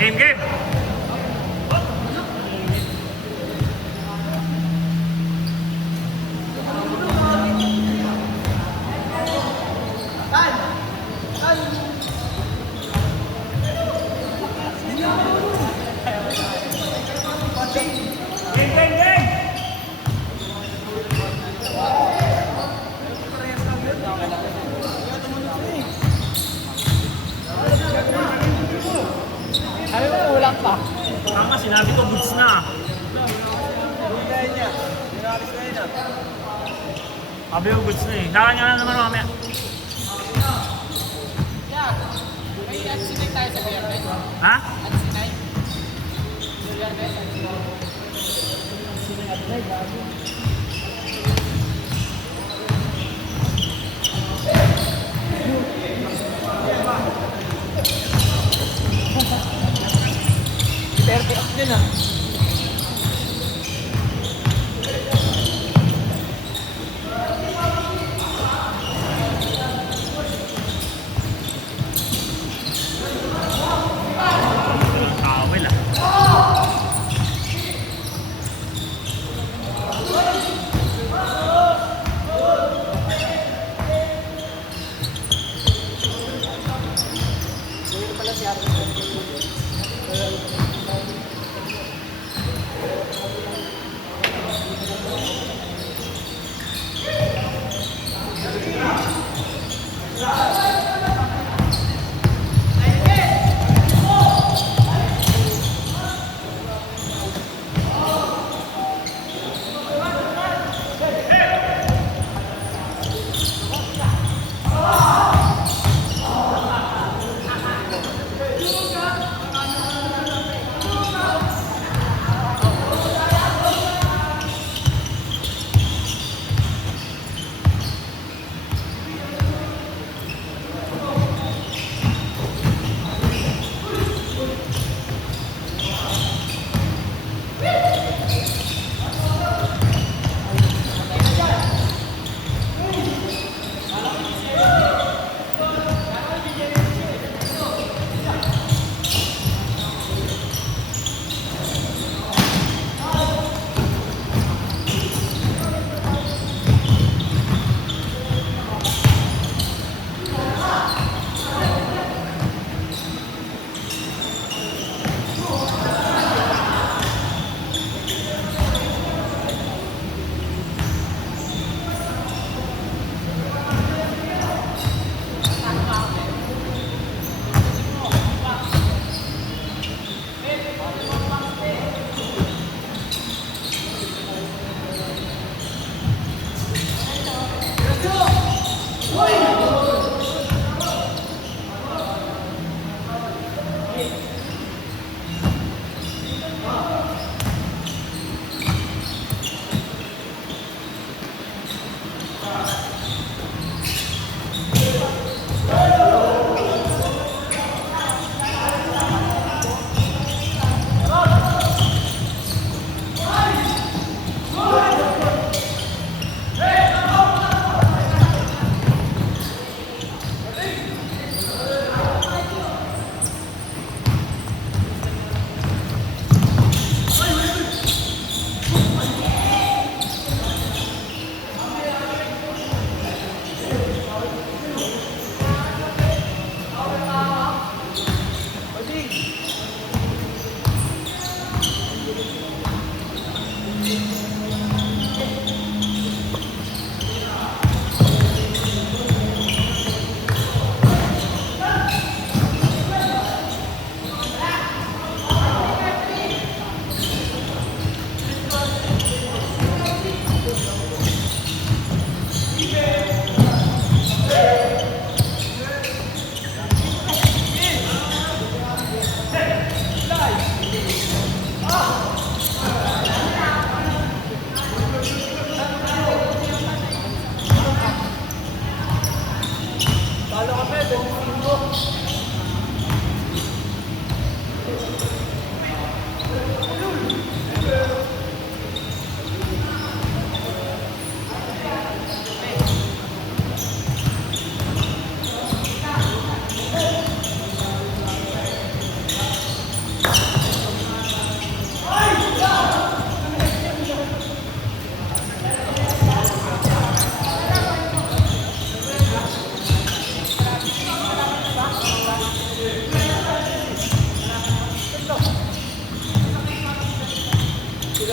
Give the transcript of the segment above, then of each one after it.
Game, game. Game, game, game. Sabi mo kulang pa. Tama, sinabi ko goods na. Sabi ko goods na eh. Dakan nyo na naman mamaya. Yeah. May ansinay tayo sa Biyernes. Ha? Ansinay. Biyernes, ansinay. Perfect up din ah. Tawel ah. Ngayon pala si Ate.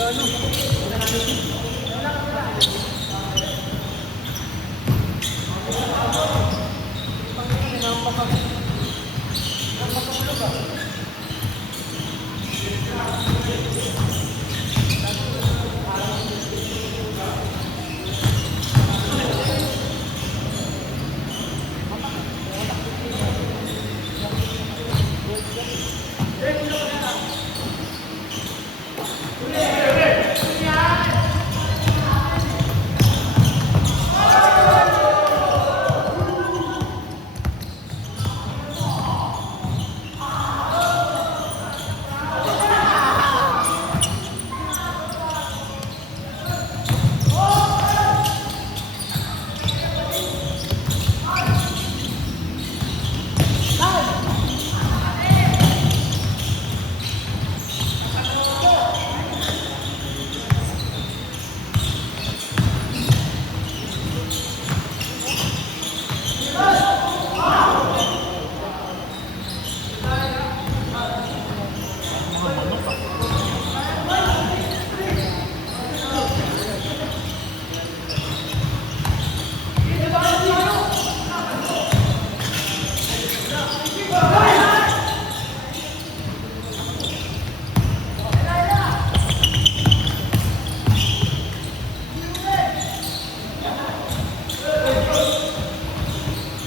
Mga manok ah.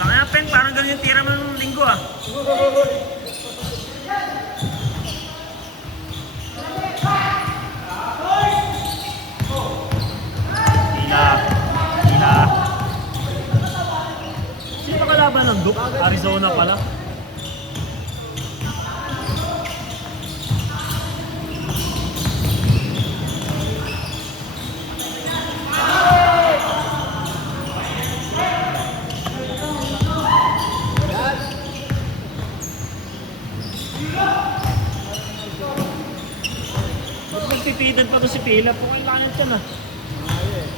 Kaya pen, parang ganun yung tira mo nung linggo ah. Tila. Tila. Sino ba kalaban ng Duke? Arizona pala. Ba't magpipitan pa to si Pila? Kung kailangan ka na.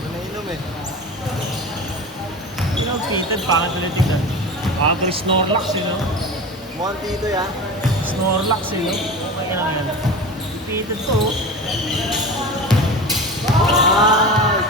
Manainom eh. Ano ang pitan? Pangat ulit tignan. Parang kay Snorlax eh, no? Mukhang tito ya. Snorlax eh, no? Okay ka lang yan. Pitan to, oh. Ay!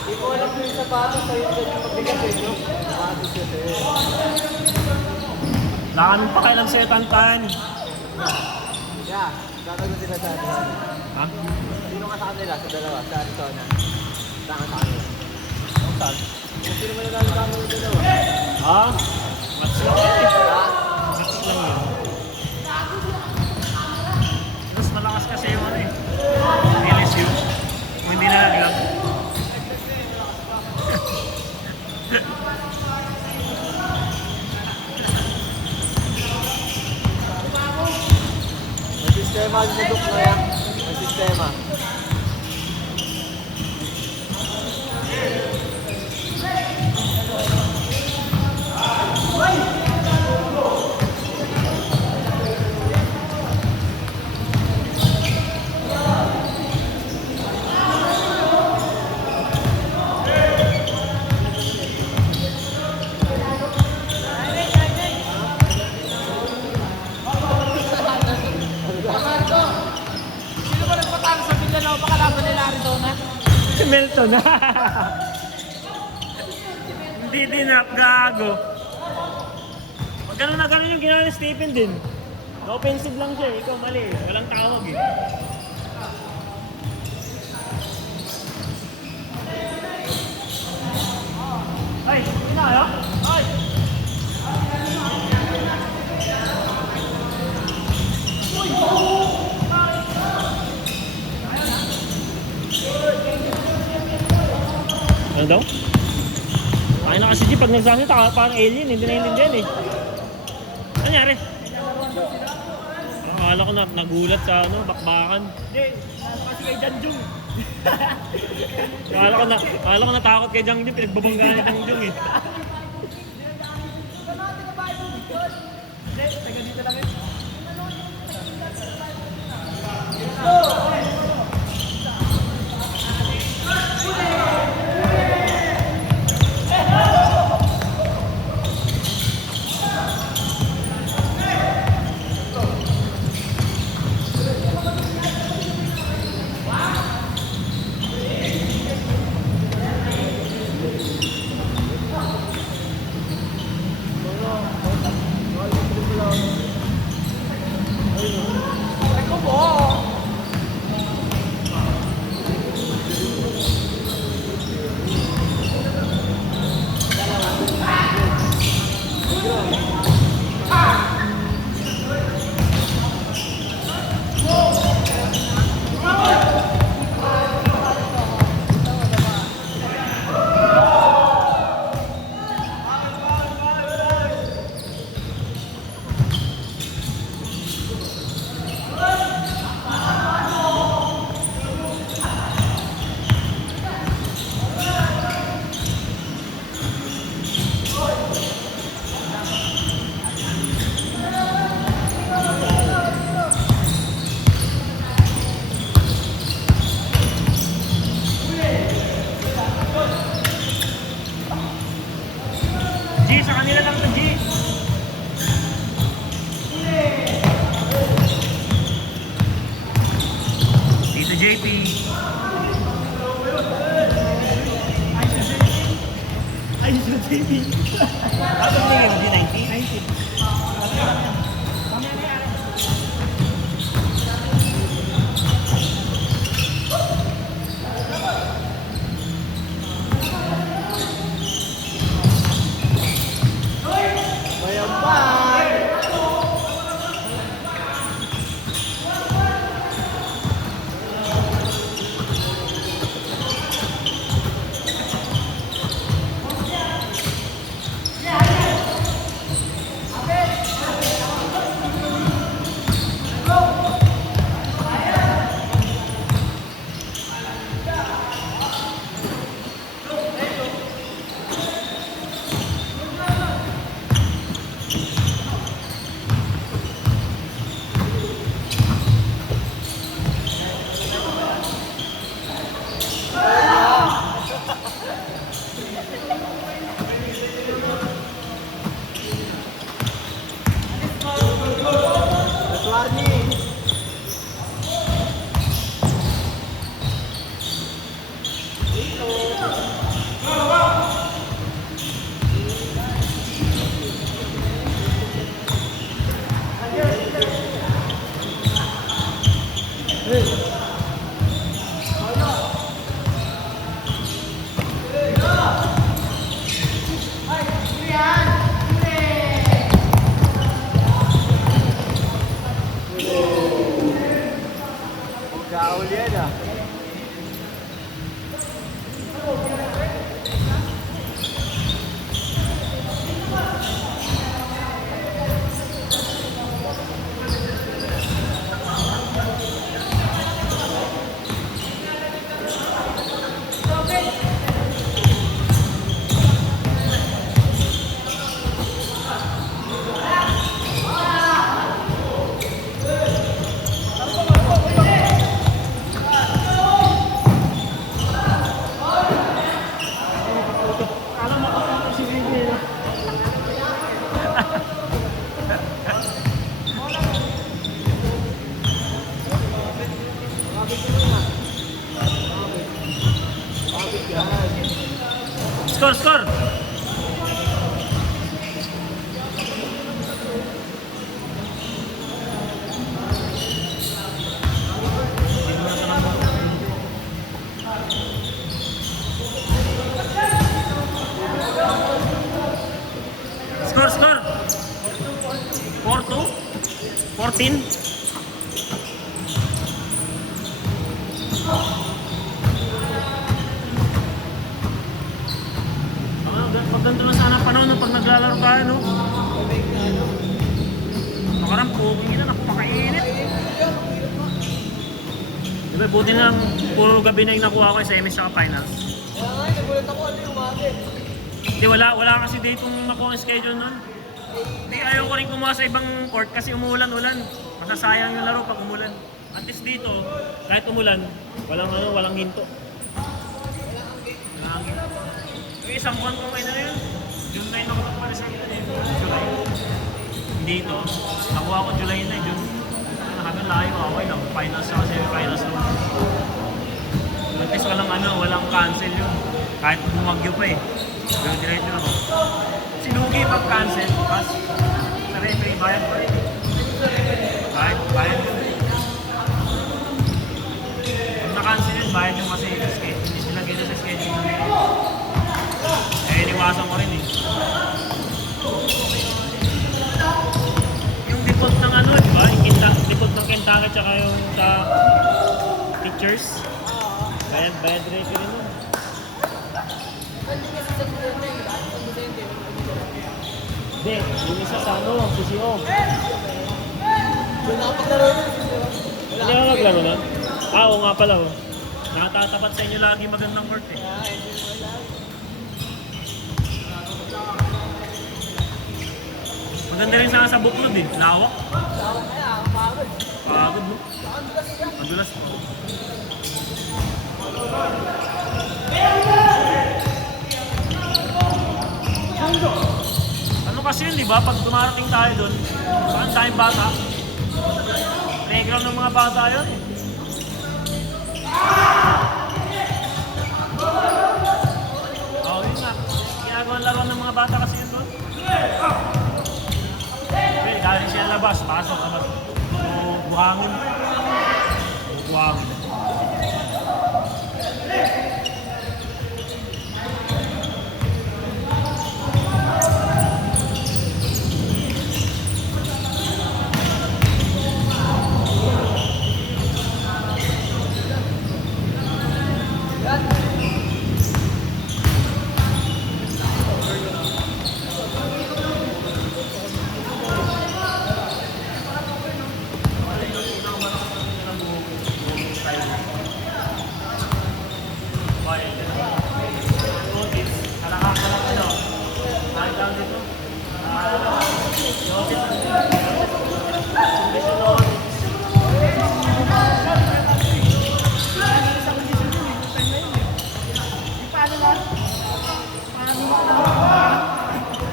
Hindi ko alam yung sapatos sa'yo ito yung mabigat eh, no? Sapatos yun eh. Lakan pa kailang sa'yo, Tantan. Yeah, gagawin sila sa Arizona. Ha? Sino ka sa kanila? Sa dalawa? Sa Arizona? Saan ka sa kanila? Saan? Kung sino mo nalalo sa kanila dalawa? Ha? Match lang yun eh. Ha? Match lang yun. Mas malakas kasi yung ano eh. LSU. Kung hindi nalaglag. May sistema sa Duke na yan. May sistema. Marco, sino ba nagpatalo sa Villanova pa kalaban nila Arizona? Si Melton. Hindi din gago. Pag gano'n na gano'n yung ginawa ni Stephen din. Offensive lang siya eh. Ikaw mali eh. Walang tawag eh. Ay, pinaya? Ay! Ano daw? Ay na kasi G, pag nagsasalita parang alien, hindi naiintindihan eh. Ano nangyari? Akala ko na nagulat sa ano, bakbakan. Hindi, kasi kay Janjung. Akala ko natakot kay Jang Jung, pinagbabanggaan ni Jang Jung eh. Hindi, taga dito lang eh. G, sa kanila lang to G. Dito JP. Ay, sa TV. Ano ba yung G90? 90. Mayabang! Lagi. Gaul yan ah. Score, score! Score, score! 4-2? 14? Maganda na sana panahon na pag naglalaro ka, no? Nakarang puging ina, napakainit. Buti na lang, puro gabi na yung nakuha ko sa semis at finals. Kaya nga, nagulat ako ano yung umaga. Hindi, wala kasi date yung nakuha yung schedule nun. Hindi, ayaw ko rin kumuha sa ibang court kasi umuulan-ulan. Masasayang yung laro pag umulan. At least dito, kahit umulan, walang hinto. Walang hinto. Yung isang buwan ko kayo na yun. June 9 ako nagpa-resign na yun. July. Dito, nakuha ko July na, June. Hanggang layo, okay lang. Finals sa semi-finals lang. At least walang cancel yun. Kahit bumagyo pa eh. Diretso ako. Sinugi pag cancel, pas sa referee, bayad pa rin. Bayad yun. Pag na-cancel yun, bayad yung kasi yung schedule. Hindi sila gano'n sa schedule. Eh, iniwasan ko rin eh. Yung default ng di ba? Yung default ng Kentucky tsaka yung sa pictures. Bayad diretso rin nun. Hindi kasi sa Vicente, lahat ng Vicente. Hindi, yung isa sa CCO. Doon nakapaglaro nun. Hindi ako naglaro nun? Oo nga pala oh. Nakatatapat sa inyo lagi magandang court eh. Kaya, hindi naman lang. Maganda rin sa buklod eh. Lawak. Tawag kaya, pagod. Pagod mo. Ang dulas niya. Madulas po. Ano kasi yun, di ba? Pag dumarating tayo doon, saan tayong bata? Playground ng mga bata yun eh. Oo, yun nga. Ginagawa laro ng mga bata kasi yun doon. Okay, galing siya labas, pasok, labas. Buhangin. Buhangin.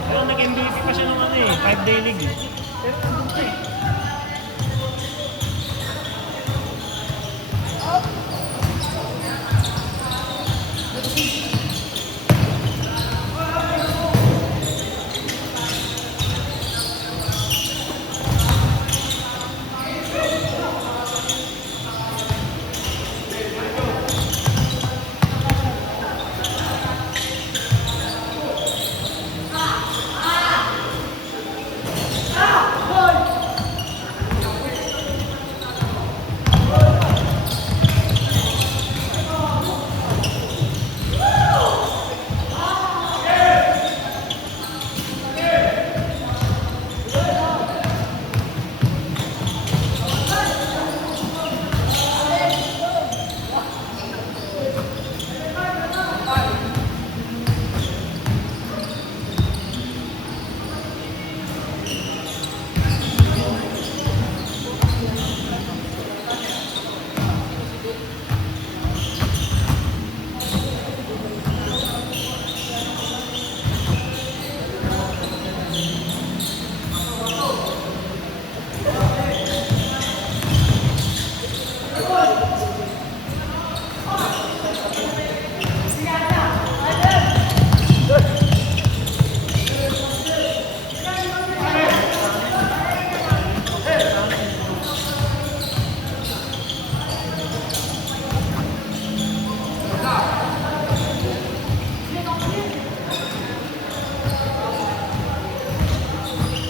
Pero nag-MVP pa siya nung 5-day league eh. Pero nandun pa eh.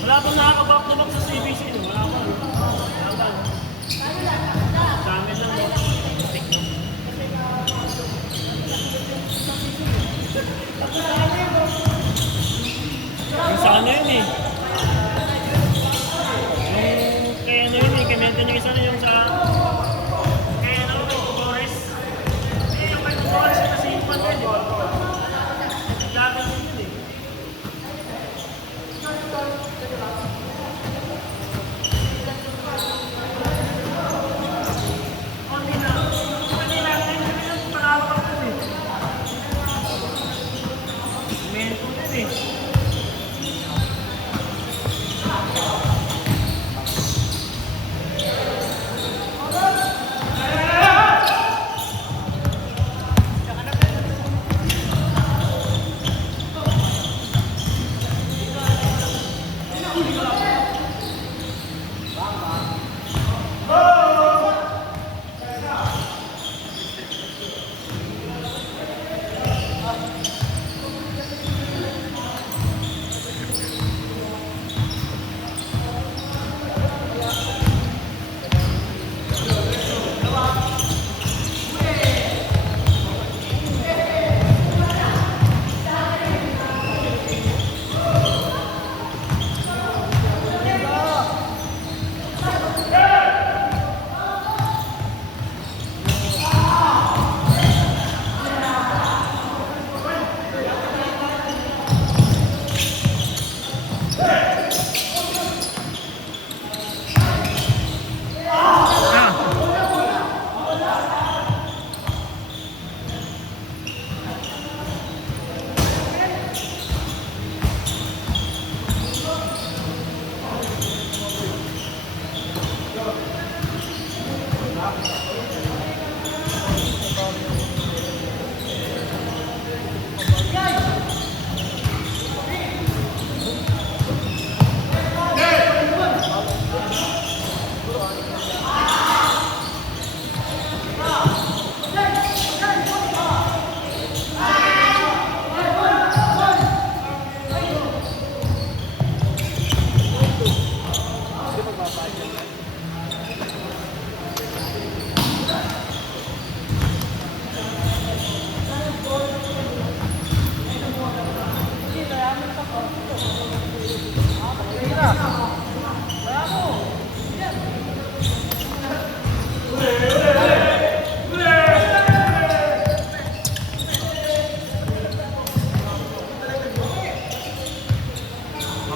Wala pang nakaka-back to back sa CBC. Wala pa. Wala pa. Sa amin lang. Yung sa ano yun eh. Yung kay ano yun eh. Kay Mento yung isa na yung sa... Kay ano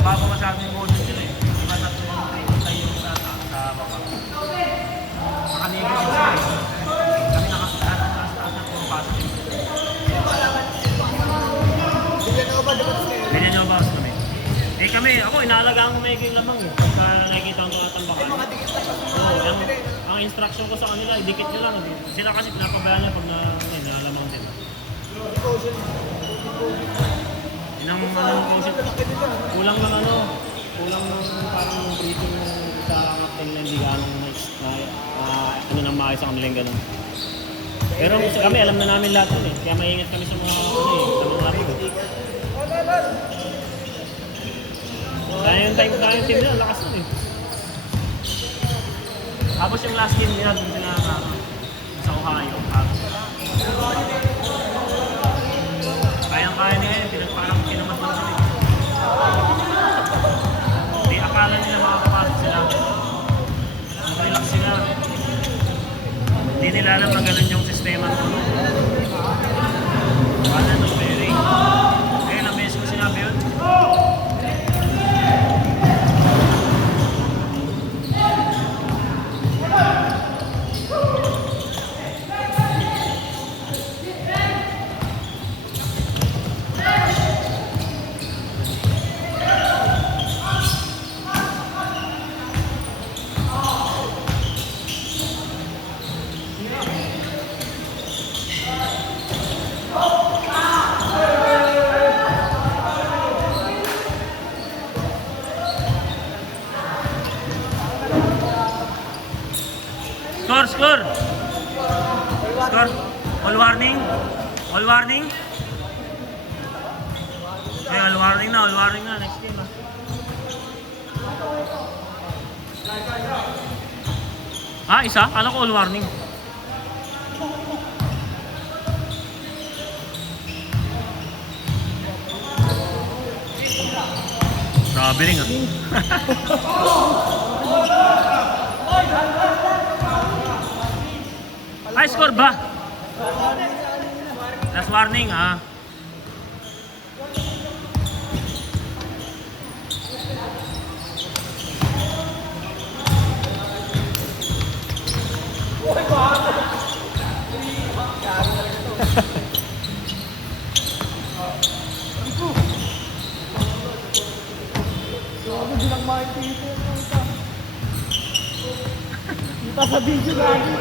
Mabago masyado yung motion sila eh. Diba tatlong tayo yung sa baba. Nakanigas sila eh. Kami nakastaan na pumapasok eh. Ganyan yung bawas kami. Eh kami, ako inaalagaan ko may yung lamang eh. Pagka nakikita ang tumatambakan. Oo, ang instruction ko sa kanila, idikit nyo lang. Sila kasi pinapabayaan nila pag nalamang din. Yun ang posit. Kulang ng parang briefing sa acting na hindi ganong nang maayos sa kanilang ganun. Pero kami alam na namin lahat yun eh. Kaya maingat kami sa mga laro. Dahil yung team nila, lakas nun eh. Tapos yung last game nila, dun sila sa Ohio. Kayang-kaya nila yun, parang kinamat lang sila. Hindi akala nila makakapasok sila. Relax sila. Hindi nila alam na ganun yung sistema nito. Wala nung bearing. Eh, na-base ko sinabi yun. Score! All warning? All warning? Okay, all warning na. Next game isa? Kala ko all warning. Grabe rin High score ba? Last warning Kita sa video lagi.